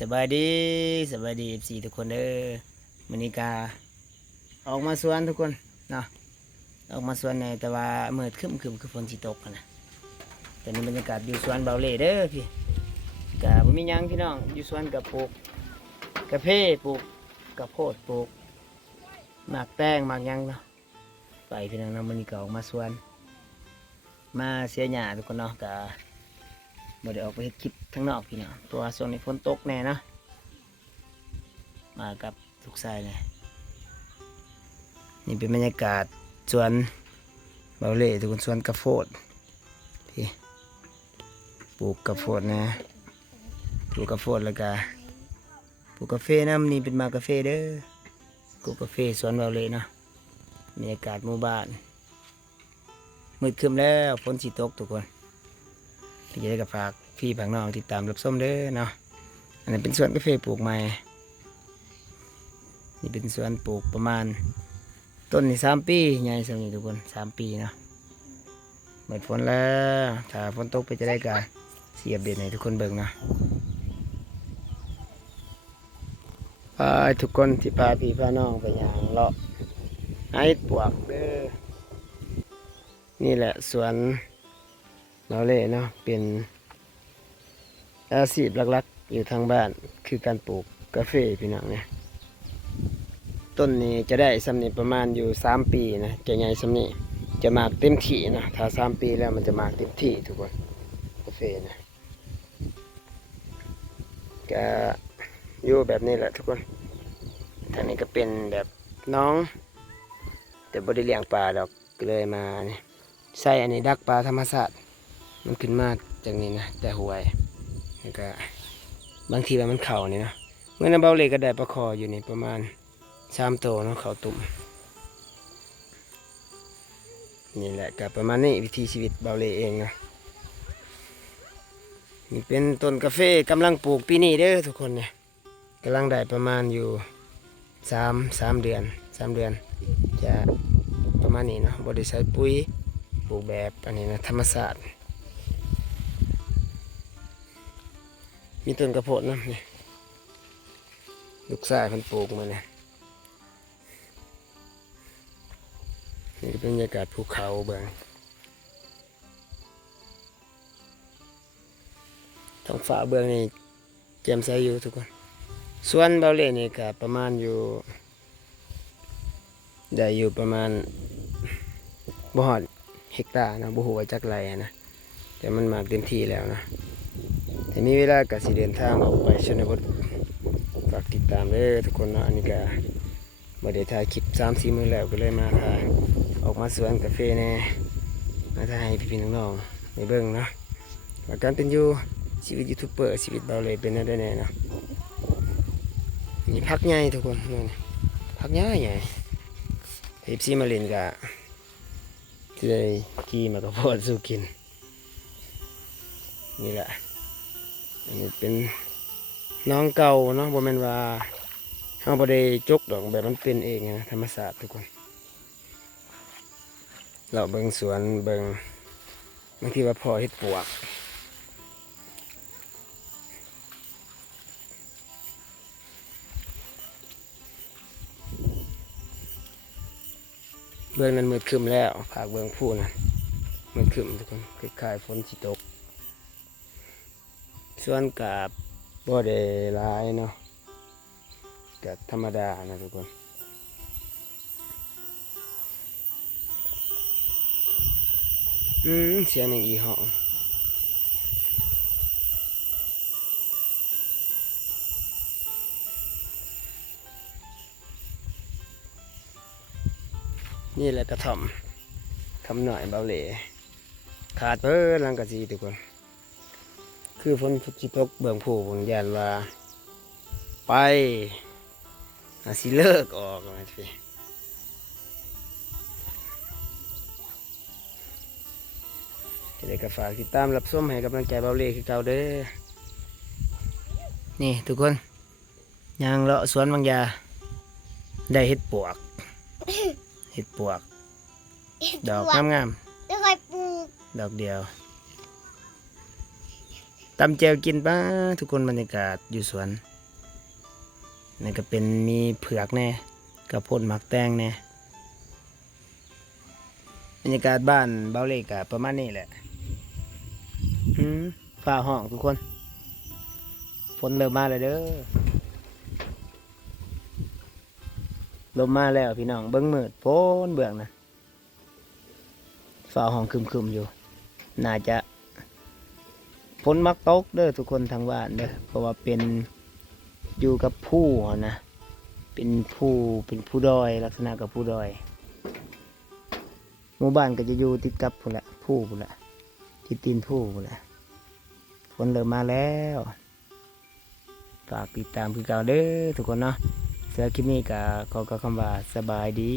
สบายดีFC ทุกคนเด้อมื้อนี้กาออกมาสวนทุกคนเนาะออกมาสวนในแต่ว่ามืดครึ้มคือฝนสิตกนะแต่นี่บรรยากาศอยู่สวนเบาเล่เด้อพี่กะบ่มีหยังพี่น้องอยู่สวนกับปลูกกาแฟปลูกกะโพดปลูกหมากแตงหมากหยังเนาะไปพี่น้องเนาะมื้อนี้ก็ออกมาสวนมาเสียหญ้าทุกคนเนาะกะบ่ได้ออกไปเฮ็ดคลิปข้างนอกพี่น้องเพราะว่าช่วงนี้ฝนตกแน่เนาะมากับลูกชายเลยนี่เป็นบรรยากาศสวนเบาเล่ทุกคนสวนกาโฟดพี่ปลูกกาโฟดนะปลูกกาโฟดแล้วก็ปลูกกาแฟน้ำนี่เป็นมากาแฟเด้อปลูกกาแฟสวนเบาเล่เนาะบรรยากาศหมู่บ้านมืดครึ้มแล้วฝนสิตกทุกคนที่จะได้กับฝากพี่ฝากน้องติดตามรับชมเด้อเนาะอันนี้เป็นสวนกาแฟปลูกใหม่นี่เป็นสวนปลูกประมาณต้นนี่3 ปีใหญ่สำนี้ทุกคน3 ปีเนาะหมดฝนแล้วถ้าฝนตกไปจะได้กะเสียบเด็ดให้ทุกคนเบิ่งนะพาทุกคนที่พาพี่พาน้องไปอย่างเลาะหาเห็ดปวกเด้อนี่แหละสวนเราเล่เนาะเป็นอาชีพหลักๆอยู่ทางบ้านคือการปลูกกาแฟพี่น้องเนี่ยต้นนี้จะได้สำนีประมาณอยู่3 ปีนะจะใหญ่สำนีจะมากเต็มที่นะถ้า3 ปีแล้วมันจะมากเต็มที่ทุกคนกาแฟนะก็อยู่แบบนี้แหละทุกคนทางนี้ก็เป็นแบบน้องแต่บ่ได้เลี้ยงปลาดอกก็เลยมานี่ใส่อันนี้ดักปลาธรรมชาติมันขึ้นมาจากนี้นะแต่หวยแล้วก็บางทีมันเข่านี่นะเมื่อน้ำเบาเล็กก็ได้ปลาคออยู่นี่ประมาณ3 ตัวเนาะเขาตุ่มนี่แหละกับประมาณนี้วิถีชีวิตเบาเล่เองนะนี่เป็นต้นกาแฟกำลังปลูกปีนี้เด้อทุกคนเนี่ยกำลังได้ประมาณอยู่3 เดือนจะประมาณนี้เนาะบริษัทปุ๋ยปลูกแบบอันนี้นะธรรมศาสตร์มีต้นกระโพดนะนี่ลูกชายเพิ่นปลูกมาเนี่ยนี่เป็นบรรยากาศภูเขาเบื้องท้องฟ้าเบื้องนี่แจ่มใสอยู่ทุกคนส่วนเบาเล่นี่ก็ประมาณอยู่ได้อยู่ประมาณบ่ฮอดเฮกตาร์นะบ่ฮู้ว่าจักไรนะแต่มันมากเต็มที่แล้วนะแต่มีเวลาก็สิเดินทางออกไปชนบทฝากติดตามเด้อทุกคนเนาะอันนี้ก็บ่ได้ถ่ายคลิป3-4 มื้อแล้วก็เลยมาถ่ายออกมาสวนกาแฟแน่มาถ่ายให้พี่ๆน้องๆได้เบิ่งเนาะว่าการเป็นอยู่ชีวิตยูทูบเบอร์ชีวิตเบาเลยเป็นได้แน่เนาะนี่พักใหญ่ทุกคนนี่พักใหญ่เอฟซีมาเล่นกะที่ได้ขี่มากระโพดสู้กินนี่แหละอันนี้เป็นน้องเก่าเนาะบ่แม่นว่าเราบ่ได้จกดอกแบบมันเป็นเองนะธรรมชาติทุกคนเราเบิ่งสวนเบิ่งบางทีว่าพอเฮ็ดปวกเบื้องนั้นมืดครึ้มแล้วภาคเบื้องผู้นั้นมืดครึ้มทุกคนคล้ายๆฝนสิตกส่วนกับบ่ได้หลายเนาะกับธรรมดานะทุกคนเสียงแมงอีเหาะนี่แหละกระท่อมทำหน่อยเบาเหล่ขาดเพิ่นลังกะสีทุกคนคือฝนสิตกเบื้องผู้ผมยันว่าไปสิเลิกออกนะพี่เด็กก็ฝากติดตามรับชมให้กำลังใจเบาเหล่คือเก่าเด้อนี่ทุกคนยางเลาะสวนบางยาได้เห็ดปวกดอกงามแล้วค่อยปลูกๆดอกเดียว ตำแจวกินป้าทุกคนบรรยากาศอยู่สวนนี่ก็เป็นมีเผือกแน่กับพ่นหมักแตงแน่บรรยากาศบ้านเบาเล็กอะประมาณนี้แหละฟ้าห้องทุกคนฝนเริ่มมาแล้วเด้อลมมาแล้วพี่น้องเบิ้งมืดฝนเบื้องนะฟ้าห้องคึมๆอยู่น่าจะฝนมักตกเด้อทุกคนทางบ้านเด้อเพราะว่าเป็นอยู่กับผู้นะเป็นผู้ดอยลักษณะกับผู้ดอยหมู่บ้านก็จะอยู่ติดกับพุ่นละผู้พุ่นละติดตีนผู้พุ่นละฝนเริ่มมาแล้วฝากติดตามคือเก่าเด้อทุกคนเนาะเสือคลิปนี้ก็ขอคำว่าสบายดี